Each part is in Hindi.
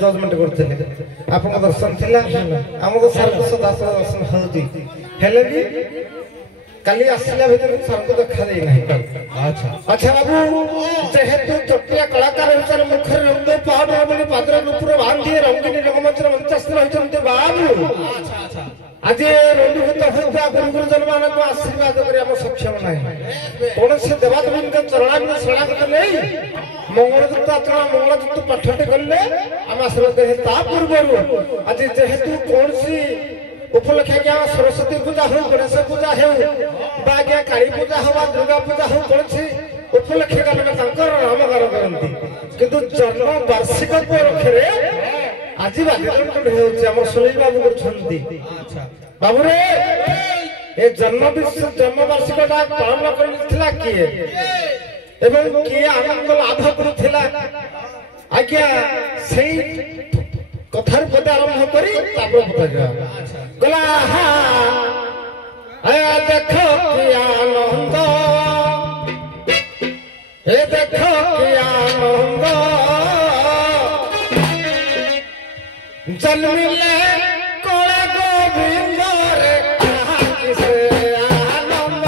जजमेंट करते आपन दर्शन थिला हमको सर्वस्व दास दर्शन होती हेले भी काली आसिला भीतर सर को देखा दे नहीं अच्छा अच्छा बाबू जेहेतु चटिया कलाकार हिसाब मुखर रंग पहाड़ बने पात्र नुपुर बांधी रंगीन रंगमंच मंचस्थ रहितंते बाबू अच्छा अच्छा आज रंगीत होता गुरुजन मान को आशीर्वाद करे हम सक्षम नहीं कौन से देवादेवी के चरणाग्नि शरणागत नहीं मंगलयुक्त आत्मा मंगलयुक्त पाठटे करले हम आशीर्वाद दे ता पूर्वरु आज जेहेतु कौन सी उपलक्ष्य क्या सरस्वती पूजा हो गणेश पूजा हो बाग्या काली पूजा हो दुर्गा पूजा हो कौन सी उपलक्ष्य का लोग तांकर नामकरण करंती किंतु जन्म वार्षिक उपलक्ष्य आज बाध्यंत होउची हमर सुनील बाबू करछंती अच्छा बाबू रे ए जन्मवार्षिक पालन करथिला किए एवं किए आनंद लाभ करुथिला आज्ञा सेई कथार पद आरंभ करी तापर पद जा गला हा आया देखो कि आनंद ए देखो कि आनंद जन्मिले कोले गोविंद रे किसे आनंद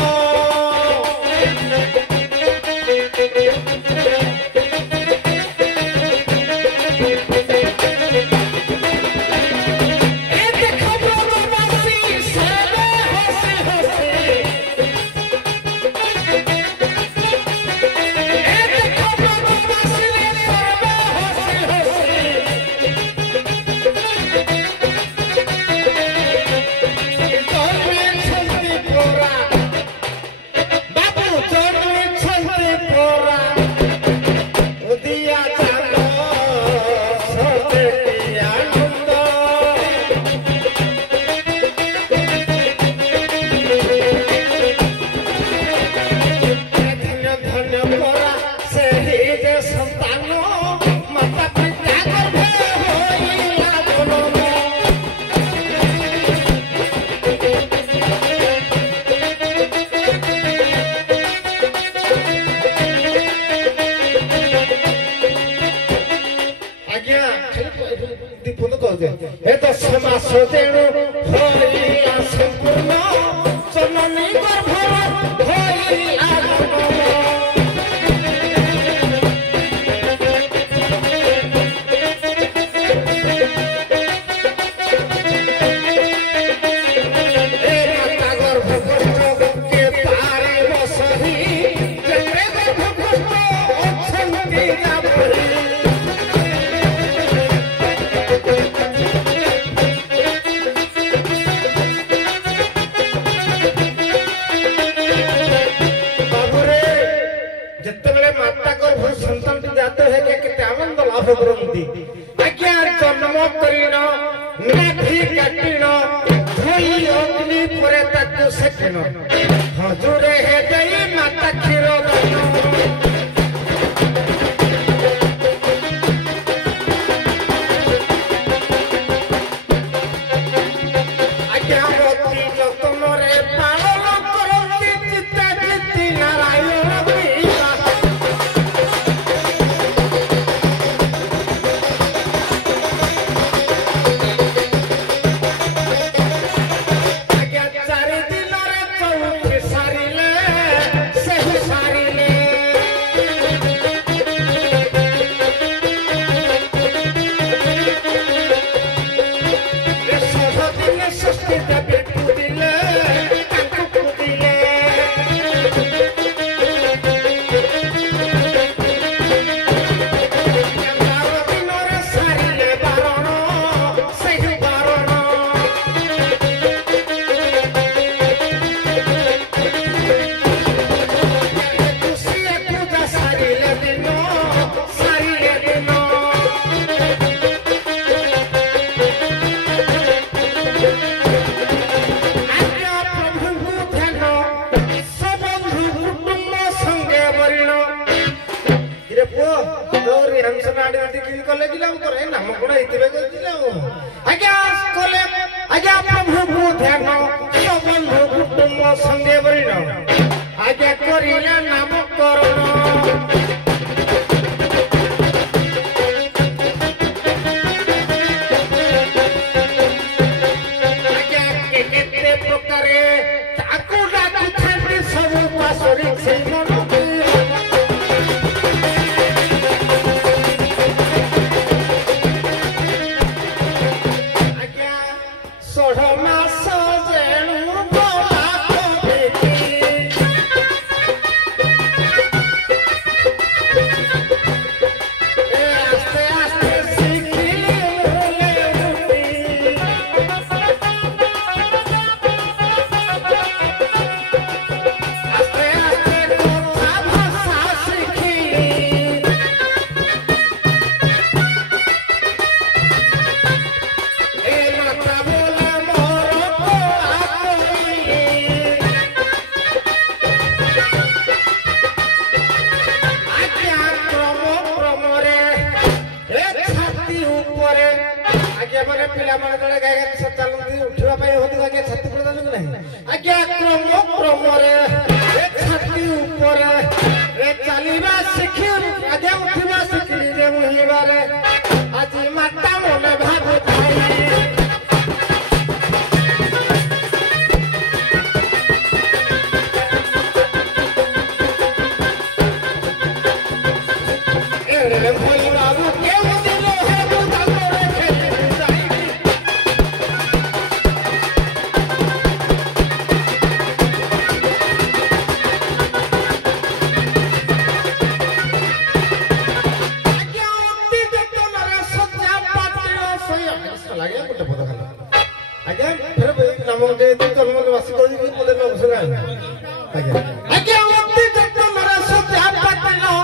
आज्ञा मते जतमरा सत्या पाटलो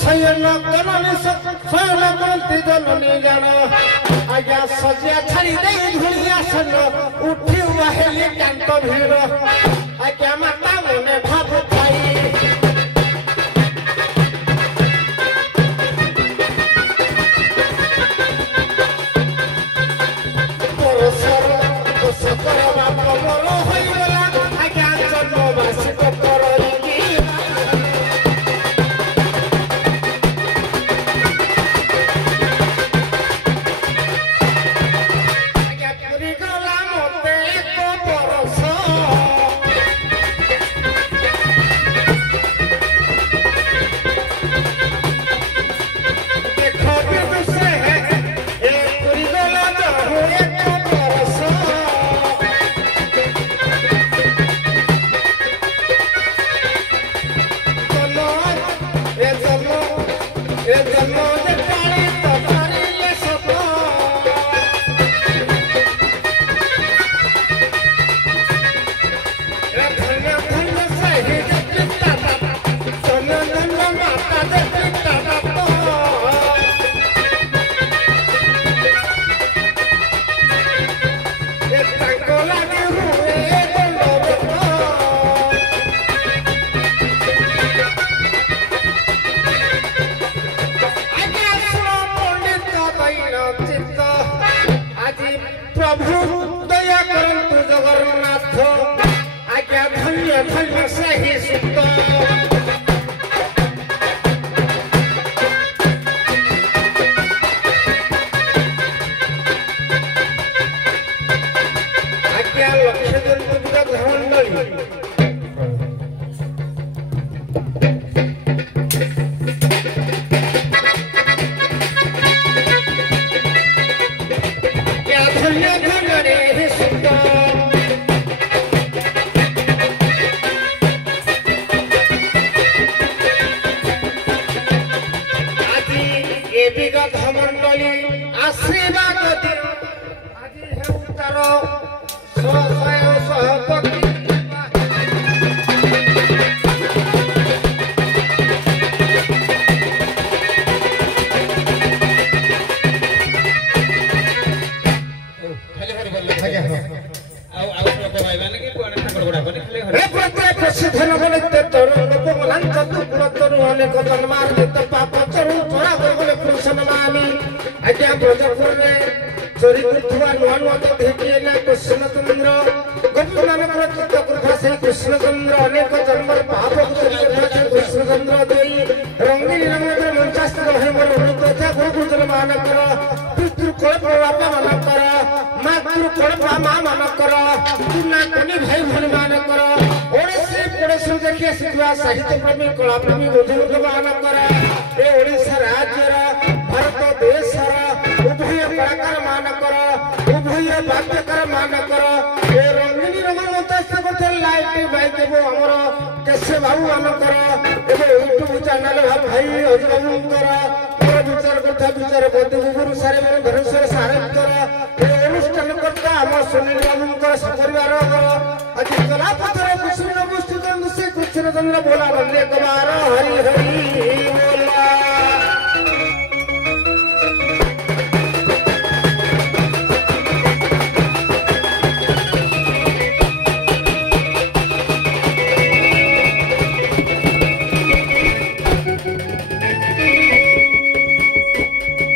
शयन करने शयन करते जननी जान आज्ञा सजिया छाड़ी दे धुलिया सन उठी वाहेली कांत भीड़ आज्ञा माता मने भाव पाई साहित्य प्रेमी कला प्रेमी बंधु मानकर ए ओडिशा राज्यर भारत देशर उभय कलाकार मानकर उभय वाद्यकार मानकर ए रंगिनी रंग मंचास्थ करते लाइट बाइक हमर केशव बाबू मानकर एबे यूट्यूब चैनल भाई अजय बाबूकर मोर विचार करता विचार बंधु गुरु सारे मन धरेश्वर सारेकर ए अनुष्ठान करता हम सुनील बाबूकर सपरिवार आज कला पथर कुसुम नमस्ते से कृष्ण चंद्र बोला बल्ले कुमार हरि हरि